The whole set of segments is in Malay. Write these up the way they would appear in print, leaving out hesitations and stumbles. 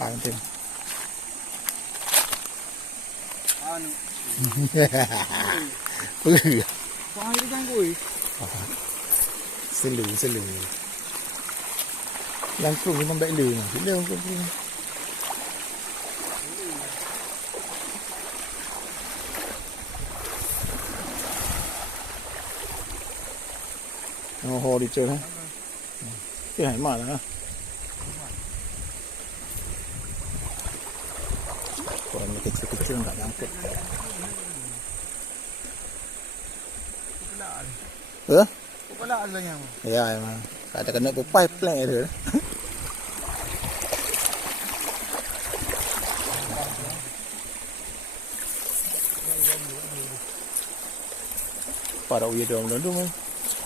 Panting. Anu. Kau ini kan kau. Selu. Yang tu memang baik lu. Bila kau tu. Oh, đi chơi hả? Cái hải mã hả? Còn cái kecil nggak nyangkut. Kepala adanya. Ya emang. Ada kena pipe plan itu. Para uya dong dong.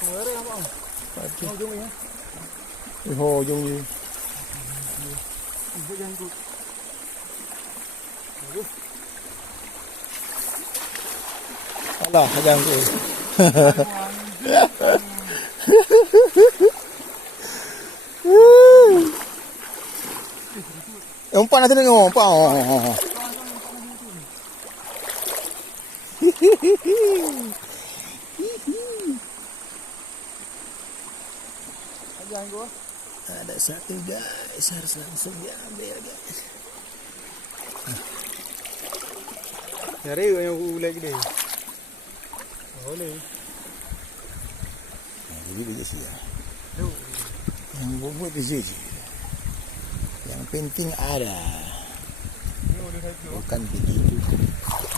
Kemarin apa? Mau jom ya. Ho jom ni. Ibu jangan tu. Alah, jangan tu. Umpan nanti tengok, umpan. Jangan gua. Ada satu guys, harus langsung diambil guys. Cari yang ulai gede. Boleh. Ini dia sih ya. Yang buat di sini. Yang penting ada. Bukan begitu.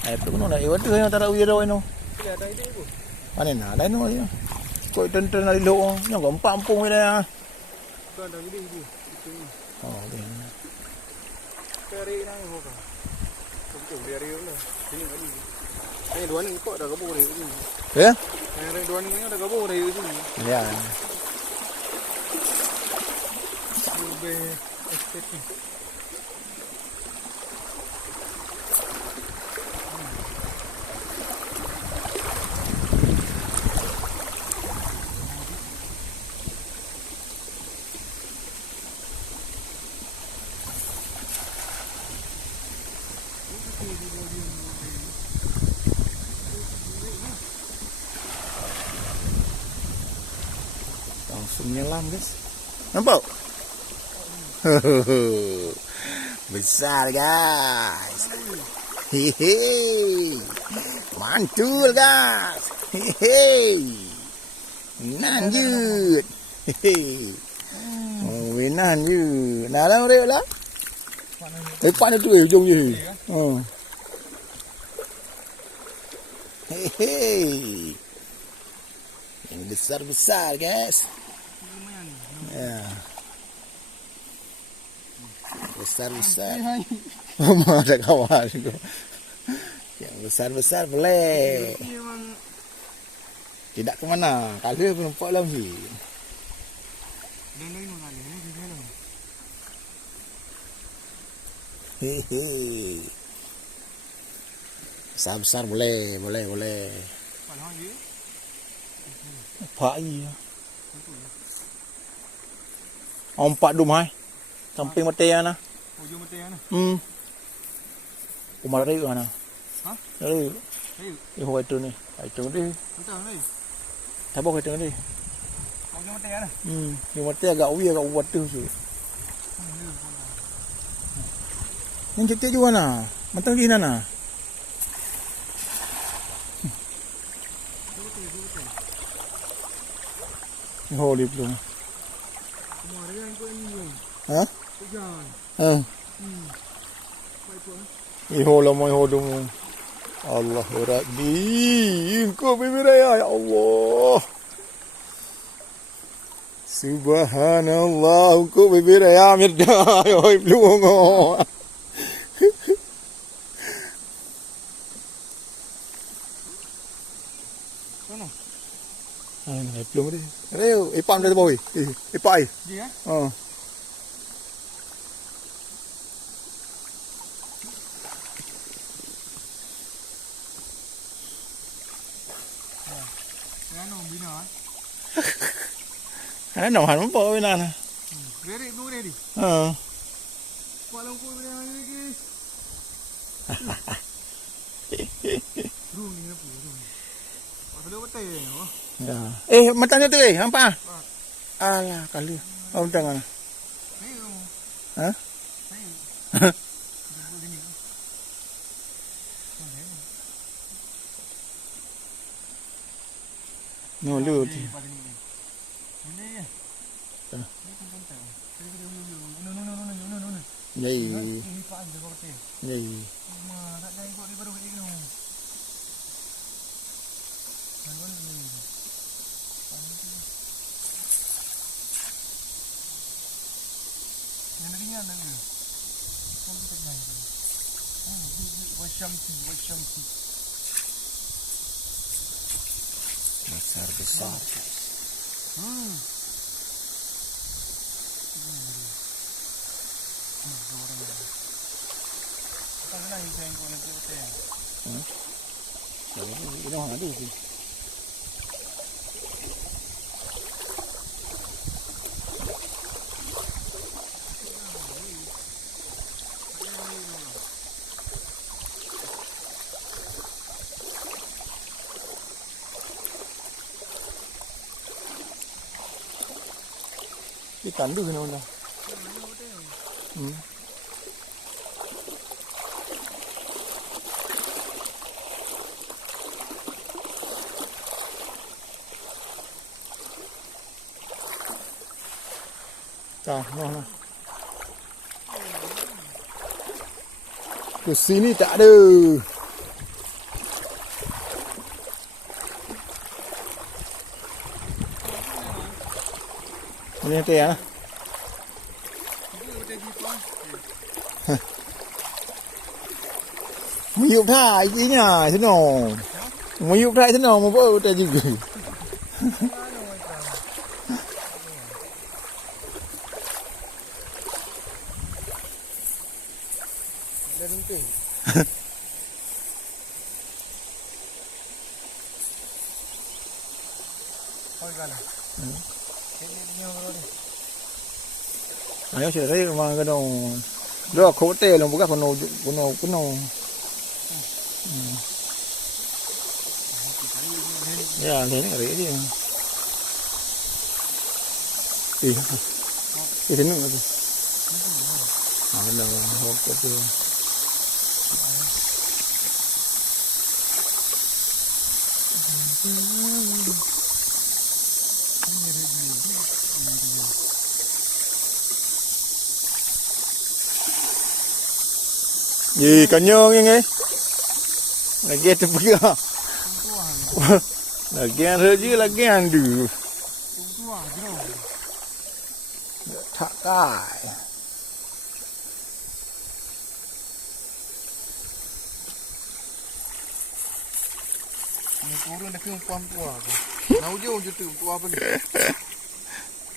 Itu kan nak iwat tu yang tarak uya dah ino. Ada ide tu. Mana nak ada ino dia. Koi tonton dari lo, yang kau pampung dia. Tu ada ide tu. Oh, dia. Cari nang hoka. Betul dia dia lah. Ini kali. Ini dua ni kok dah gabung dari sini. Ya? Yang dua ni dah gabung dari sini. Ya. Lebih estetik. Langsung nyelam guys. Nampak? Besar guys. Hehe. Mantul guys. Hehe. Lanjut. Hehe. Oh, lanjut. Nah, dah mereka lah. Depan itu ujung je. Oh. Hehe. Yang besar-besar guys. Ya. Besar-besar. Mama ada kawan tu. Yang besar-besar boleh. Tidak ke mana. Kalau pun nampak dalam sini. Hehe. Besar-besar boleh. Apa ini? Empat dumai. Samping mati ya na. Ujung mati ya na. Umar dari mana? Hah? Dari. Ayo. Iho itu ni. Itu ni. Betul ni. Tabok itu ni. Ujung mati ya na. Ni mati agak uya agak buat tu su. Ni cek juga na. Mantang di mana? Iho lip lu. Hah? Iho lama iho dulu. Allah Rabbi, engkau beraya ya Allah. Subhanallah, engkau beraya mirda ya ibnu ngo. Mana? Ibnu ni. Ayo, ipam dari bawah. Ipai. Dia? Ano naman mo po ina na. Ready, no ready. Pak Longkoi boleh main lagi. Rum ni apa rum? Pak boleh betul ni. Ya. Matanya tu hampa. Alah kali. Oh jangan. Ni rum. Ha? Ni. No lu. Ni pada ni. Boleh ya. Ni kan pantai. No. Yai. Ini Pak Anda kau betul. Yai. Tak jangan ikut dia baru pergi ke no. Jangan ni. Yang ringan lagi. Kamu tak jangan. Wasyamsi. Besar. Tak nak hijau kau nanti betul. Ini orang ada sih. Ikan tu kena mana? Tak, mana? Ke sini tak ada. Ini tu ya. Muyuk thai inya seno. Muyuk thai seno mo bo ta juga. Dan itu. Kau gana. Ini orang ni. Ayo sudah saya memang kena. Dua kote long bukan kuno. Ya, ini kali dia. Ini nung tu. Ada apa tu? Gì cả nhơn như nghe là ghe từ kia là ghe thôi chứ là ghe ăn được thả cài Ni kurun nak kena pam tua. Nau je orang tu tua apa ni?